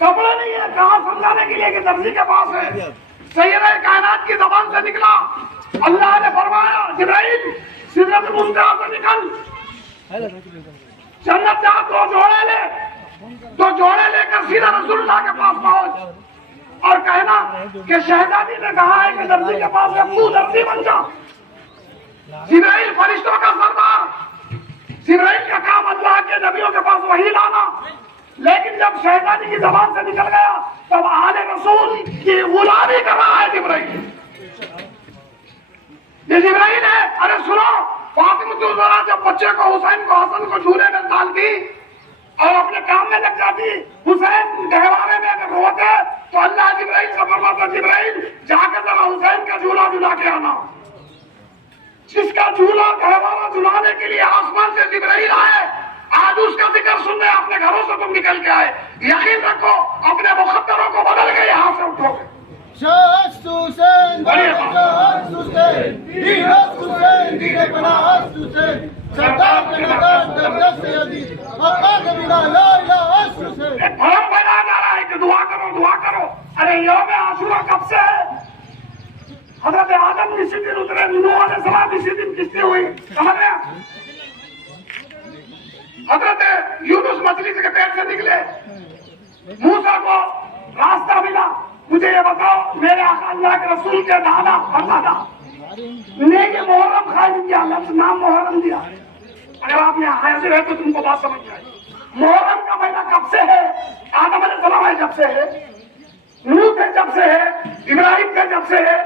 کپڑے نہیں ہے، کہاں سمجھانے کے لیے کہ درزی کے پاس ہے؟ سید کائنات کی زبان سے نکلا، اللہ نے فرمایا جبرائیل سدرۃ المنتہا سے نکل، جنت جا دو جوڑے لے، تو جوڑے لے کر سیدھا رسول اللہ کے پاس پہنچ اور کہنا کہ شہزادی نے کہا ہے کہ درزی کے پاس ہے، تو درزی بن جا۔ جبرائیل فرشتوں کا سردار، جبرائیل کا کام اللہ کے نبیوں کے پاس وحی لانا، لیکن جب شہزادی کی زبان سے نکل گیا تب آل رسول کی غلامی کر رہا ہے جبرائیل۔ یہ جبرائیل ہے، ارے سنو، فاطمہ الزہرا جب بچے کو حسین کو حسن کو جھولے میں ڈالتی اور اپنے کام میں لگ جاتی، حسین گہوارے میں اگر روتے تو اللہ جبرائیل سے فرماتا جبرائیل جا کے ذرا حسین کا جھولا جھلا کے آنا۔ جس کا جھولا گہوارہ جھلانے کے لیے آسمان سے جبرائیل آئے، آج اس کا ذکر سننے اپنے گھروں سے تم نکل کے آئے، یقین رکھو اپنے مقدروں کو بدل کے یہاں سے اٹھو گے۔ ایک بھرم پھیلایا جا رہا ہے کہ دعا کرو دعا کرو، ارے یوم عاشورہ کب سے ہے؟ حضرت آدم اسی دن اترے، نوح علیہ السلام اسی دن کشتی ہوئی، سمجھ رہے ہیں؟ حضرت یونس مچھلی کے پیٹ سے نکلے، موسیٰ کو راستہ ملا۔ مجھے یہ بتاؤ میرے آقا اللہ کے رسول کے دادا پردادا نے یہ محرم قائم کیا، لفظ نام محرم دیا۔ اگر آپ یہاں حاضر ہے تو تم کو بات سمجھ جائے، محرم کا مہینہ کب سے ہے؟ آدم علیہ السلام ہے جب سے ہے، نوح کے جب سے ہے، ابراہیم کے جب سے ہے،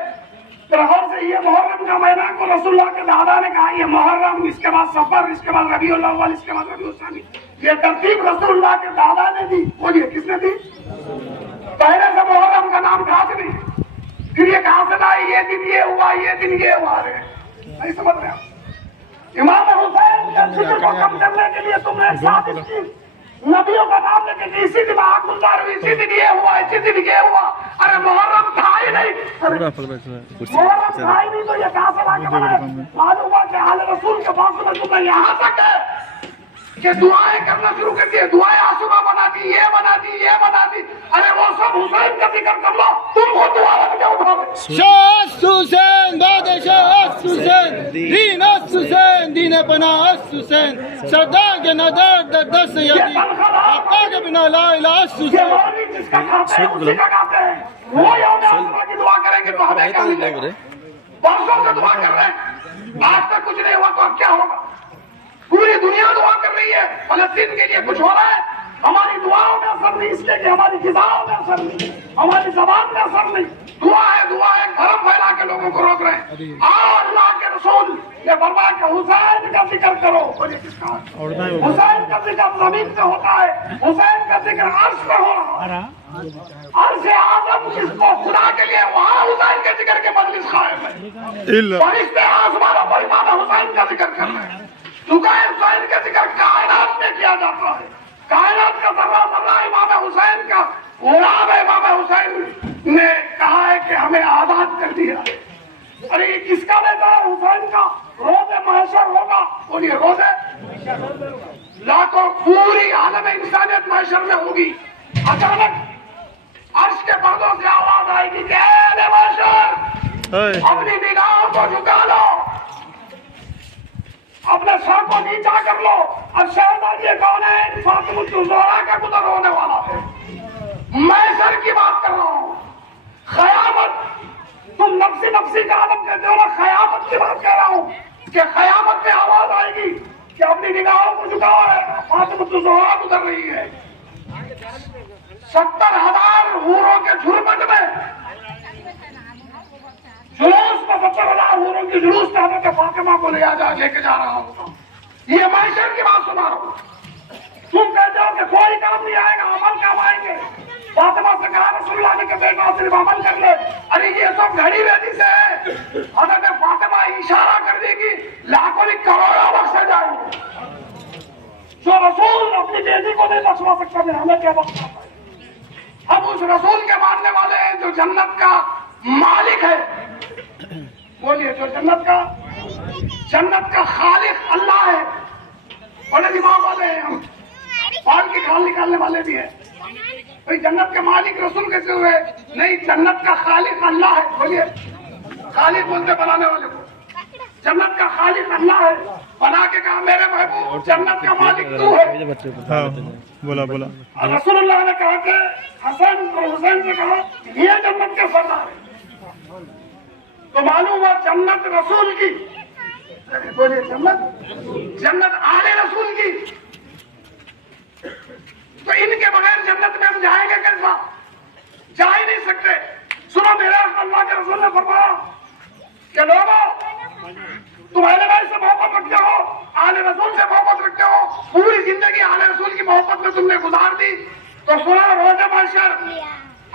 لاہور سے یہ محرم کا مہینہ کو رسول اللہ کے دادا نے کہا یہ محرم، اس کے بعد سفر، اس کے بعد ربیع الاول، اس کے بعد ربیع الثانی۔ یہ ترتیب رسول اللہ کے دادا نے دی۔ بولیے کس نے دی؟ پہلے سے محرم کا نام تھا نہیں، پھر یہ کہاں سے لائی؟ یہ دن یہ ہوا، یہ دن یہ ہوا، نہیں سمجھ رہے آپ؟ امام حسین کے ذکر کو کم کرنے کے لیے تم نے سازش کی، نبیوں کا نام لے کے اسی دن آگ گزار ہوئی، اسی دن یہ ہوا، اسی دن یہ ہوا۔ ارے محرم تھا ہی نہیں، محرم تھا ہی نہیں تو یہ کہاں سے لا کے بنائے؟ معلوم ہوا کہ آل رسول کے فاصلے میں تم نے یہاں تک ہے کہ دعائیں کرنا شروع کر دیے، دعائیں عاشورہ بنا دی، یہ بنا دی، یہ بنا دی۔ ارے وہ سب حسین کا ذکر کر لو، تم کو دعا لگ کے اٹھو گے۔ شاہ حسین، بادشاہ حسین، دین حسین، دین پناہ حسین، سردار کے ندار در دست یدی، حقا کے بنا لا الہ حسین۔ یہ مولوی جس کا کھاتے ہیں اسی کا کھاتے ہیں، وہ یوم عاشورہ کی دعا کریں گے تو ہمیں کیا ملے گا؟ برسوں سے دعا کر رہے ہیں، آج تک کچھ نہیں ہوا تو اب کیا ہوگا؟ پوری دنیا دعا کر رہی ہے، فلسطین کے لیے کچھ ہو رہا ہے؟ ہماری دعاؤں میں اثر نہیں، اس لیے کہ ہماری غذاؤں میں اثر نہیں، ہماری زبان میں اثر نہیں۔ دعا ہے، دعا ہے، بھرم پھیلا کے لوگوں کو روک رہے ہیں۔ اور اللہ کے رسول نے فرمایا کہ حسین کا ذکر کرو۔ حسین کا ذکر زمین سے ہوتا ہے، حسین کا ذکر عرش پہ ہو رہا ہے۔ عرش اعظم جس کو خدا کے لیے، وہاں حسین کے ذکر کے مجلس قائم ہے۔ فرشتے آسمانوں پر امام حسین کا ذکر کر رہے ہیں۔ چونکہ حسین کا ذکر کائنات میں کیا جاتا ہے، کائنات کا ذرہ ذرہ امام حسین کا غلام ہے۔ امام حسین نے کہا ہے کہ ہمیں آزاد کر دیا۔ ارے یہ کس کا بیٹا ہے؟ حسین کا۔ روز محشر ہوگا، بولیے روز لاکھوں پوری عالم انسانیت محشر میں ہوگی۔ اچانک عرش کے پردوں سے آواز آئے گی کہ اے محشر اپنی نگاہوں کو جھکا لو، اپنے سر کو نیچا کر لو۔ اب شہزادی کون ہے؟ فاطمہ الزہرا کا گزر ہونے والا ہے۔ میں سر کی بات کر رہا ہوں، قیامت تم نفسی نفسی کا عالم کہتے ہو نا، قیامت کی بات کہہ رہا ہوں کہ قیامت میں آواز آئے گی کہ اپنی نگاہوں کو جھکاؤ ہے، فاطمہ الزہرا گزر رہی ہے۔ 70,000 حوروں کے جھرمٹ میں جلوس میں 70,000 حوروں کی جلوس میں حضرت فاطمہ کو لے کے جا رہا ہوں۔ یہ معاشر کی بات سنا رہا ہوں۔ تم کہتے ہو کہ کوئی کام نہیں آئے گا، عمل کام آئیں گے۔ فاطمہ سے کہا رسول اللہ نے کہ بیٹا صرف عمل کر لے۔ ارے یہ سب گھڑی بیٹی سے ہے۔ حضرت فاطمہ اشارہ کر دے گی، لاکھوں نہیں کروڑوں بخشے جائیں گے۔ جو رسول اپنی بیٹی کو نہیں بخشوا سکتا میں ہمیں کیا بخشا ہے؟ ہم اس رسول کے ماننے والے ہیں جو جنت کا مالک ہے۔ بولیے جو جنت کا خالق اللہ ہے۔ بڑے دماغ والے ہیں ہم، پال کی کھال نکالنے والے بھی ہیں۔ بھئی جنت کے مالک رسول کیسے ہوئے؟ نہیں، جنت کا خالق اللہ ہے. بولیے، خالق بولتے بنانے والے کو. جنت کا خالق اللہ ہے. بنا کے کہا میرے محبوب جنت کا مالک تو ہے. ہاں بولا بولا. رسول اللہ نے کہا کہ حسن اور حسین سے کہا یہ جنت کے سردار ہیں. تو معلوم ہوا جنت رسول کی. بولیے، جنت آل رسول کی. تو ان کے بغیر جنت میں ہم جائیں گے کیسا؟ جا ہی نہیں سکتے. سنو، میرا اللہ کے رسول نے فرمایا کہ لوگوں تم اہل بیت سے محبت رکھتے ہو، آل رسول سے محبت رکھتے ہو، پوری زندگی آل رسول کی محبت میں تم نے گزار دی، تو سنا روز محشر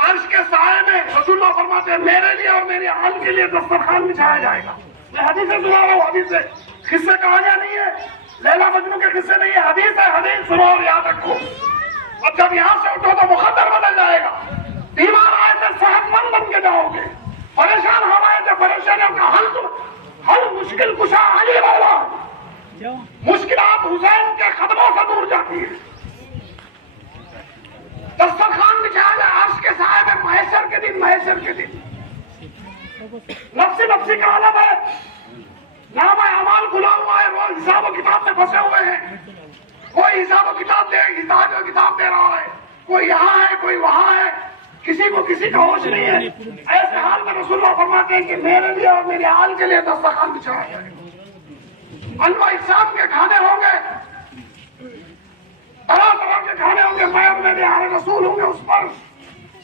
عرش کے سائے میں رسول اللہ فرماتے ہیں میرے لیے اور میرے آل کے لیے دسترخوان بچھایا جائے گا. میں حدیث سے سنا رہا ہوں، حدیث سے قصے کہانیاں نہیں ہے، لیلا مجنوں کے قصے نہیں ہے، حدیث ہے. حدیث سنو اور یاد رکھو. اب جب یہاں سے اٹھو تو مقدر بدل جائے گا. بیمار آئے تھے صحت مند بن کے جاؤ گے، پریشان ہو آئے تھے پریشانیوں کا حل مشکل کشا علی والا. مشکلات حسین کے قدموں سے دور جاتی ہیں. دسترخوان بچھایا جائے عرش کے سائے میں محشر کے دن. محشر کے دن نفسی نفسی کا عالم ہے. نام اعمال کھلا ہوا ہے، وہ حساب و کتاب میں پھنسے ہوئے ہیں. کوئی حساب و کتاب دے رہا ہے، کوئی یہاں ہے کوئی وہاں ہے، کسی کو کسی کا ہوش نہیں ہے. ایسے حال میں رسول اللہ فرماتے ہیں کہ میرے لیے اور میرے آل کے لیے دسترخوان بچھایا جائے. انواع اقسام کے کھانے ہوں گے، طرح طرح کے کھانے ہوں گے. میں اور میرے آل رسول ہوں گے اس پر.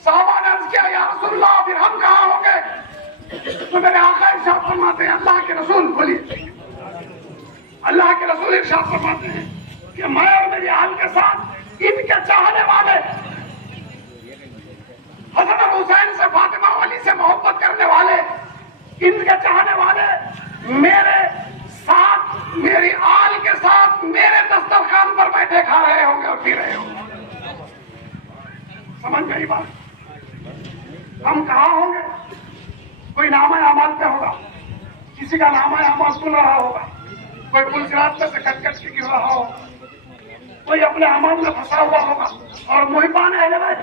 صحابہ نے عرض کیا یا رسول اللہ پھر ہم کہاں ہوں گے؟ تو میرے آقا ارشاد فرماتے ہیں، اللہ کے رسول، بولیے، اللہ کے رسول ارشاد فرماتے ہیں کہ میں اور میری آل کے ساتھ ان کے چاہنے والے، حسن اور حسین سے، فاطمہ علی سے محبت کرنے والے، ان کے چاہنے والے میرے ساتھ، میری آل کے ساتھ میرے دسترخوان پر بیٹھے کھا رہے ہوں گے اور پی رہے ہوں گے. سمجھ گئی بات؟ ہم کہاں ہوں گے؟ کوئی نامہ اعمال پہ ہوگا، کسی کا نامہ اعمال سن رہا ہوگا، کوئی پل صراط پہ سے کٹ کٹ کے گر رہا ہوگا، کوئی اپنے اعمال میں پھنسا ہوا ہوگا. اور محبان اہل بیت،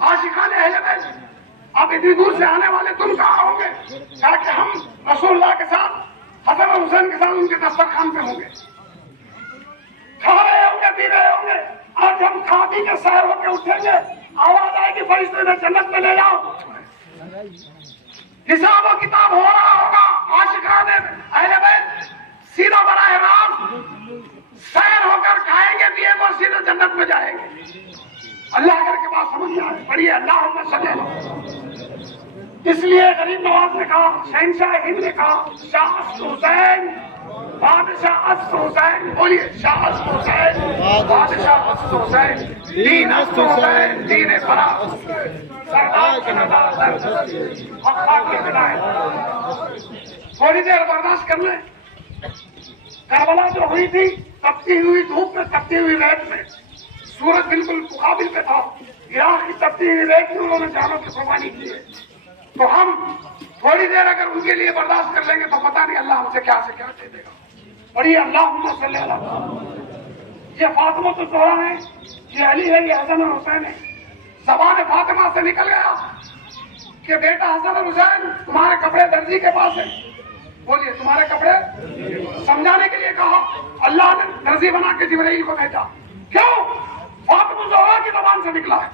عاشقان اہل بیت، آپ اتنی دور سے آنے والے تم کہاں ہوں گے؟ تاکہ ہم رسول اللہ کے ساتھ، حسن اور حسین کے ساتھ ان کے دسترخوان پہ ہوں گے، کھا رہے ہوں گے، پی رہے ہوں گے. آج ہم کھا پی کے سیر ہو کے اٹھیں گے، آواز آئے گی فرشتے نے جنت میں لے جاؤ. حساب و کتاب ہو رہا ہوگا. عاشقان اہل بیت سیدھا براہ راست سیر ہو کر کھائیں گے پیے گے اور سیدھا جنت میں جائیں گے. اللہ کر کے بات سمجھ میں آئے پڑھیے اللہم صلی اللہ. اس لیے غریب نواز نے کہا، شہنشاہ ہند نے کہا، شاہ اسد حسین بادشاہ اسد حسین، بولیے شاہ اسد حسین بادشاہ اسد حسین، دین اسد حسین دین فنا، سردار کا نظارہ تھوڑی دیر برداشت کر لیں. کربلا جو ہوئی تھی تپتی ہوئی دھوپ میں، تپتی ہوئی ریت میں، سورج بالکل مقابل پہ تھا، عراق کی تپتی ہوئی ریت میں انہوں نے جانوں کی قربانی کی ہے. تو ہم تھوڑی دیر اگر ان کے لیے برداشت کر لیں گے تو پتہ نہیں اللہ ہم سے کیا دے دے گا. بڑی اللہم صلی اللہ. یہ فاطمہ الزہرا ہے، یہ علی ہے، یہ حسن اور حسین ہے. زبان فاطمہ سے نکل گیا کہ بیٹا حسن اور حسین تمہارے کپڑے درزی کے پاس ہیں. بولیے تمہارے کپڑے، سمجھانے کے لیے کہا. اللہ نے درزی بنا کے جبرائیل کو بھیجا. کیوں؟ فاطمہ الزہرا کی زبان سے نکلا ہے.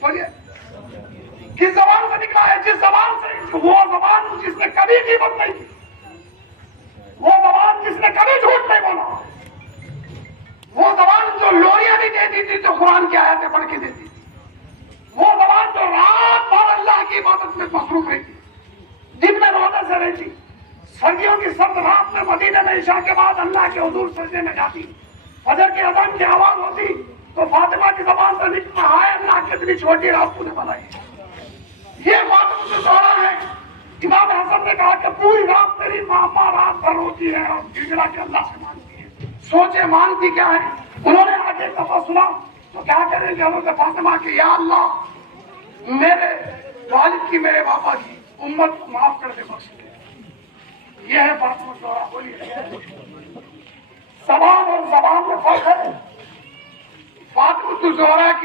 بولیے کس زبان سے نکلا ہے؟ جس زبان سے، وہ زبان جس نے کبھی غیبت نہیں کی، وہ زبان جس نے کبھی جھوٹ نہیں بولا، وہ زبان جو لوریاں نہیں دیتی تھی تو قرآن کی آیتیں پڑھ کے دیتی تھی، وہ زبان جو رات بھر اللہ کی عبادت میں مصروف رہتی، دن میں روزے سے رہتی، سردیوں کی سرد رات میں مدینے میں عشاء کے بعد اللہ کے حضور سجدے میں جاتی، فجر کی اذان کی آواز ہوتی تو فاطمہ کی زبان سے نکلتا ہے اللہ کی اتنی چھوٹی رات تو نے بنائی. یہ فاطمہ الزہرا ہے. امام حسن نے کہا کہ پوری رات تیری ماں رات بھر روتی ہے اور گڑگڑا کے اللہ سے مانگتی ہے. سوچے مانگتی کیا ہے؟ انہوں نے آگے ایک دفعہ سنا تو کیا کریں کہ حضرت فاطمہ کی، یا اللہ میرے والد کی، میرے باپا کی امت کو معاف کر دے، بخش دے. یہ ہے فاطمہ الزہرا. بولیے زبان اور زبان میں فرق ہے. فاطمہ تو زہرا کی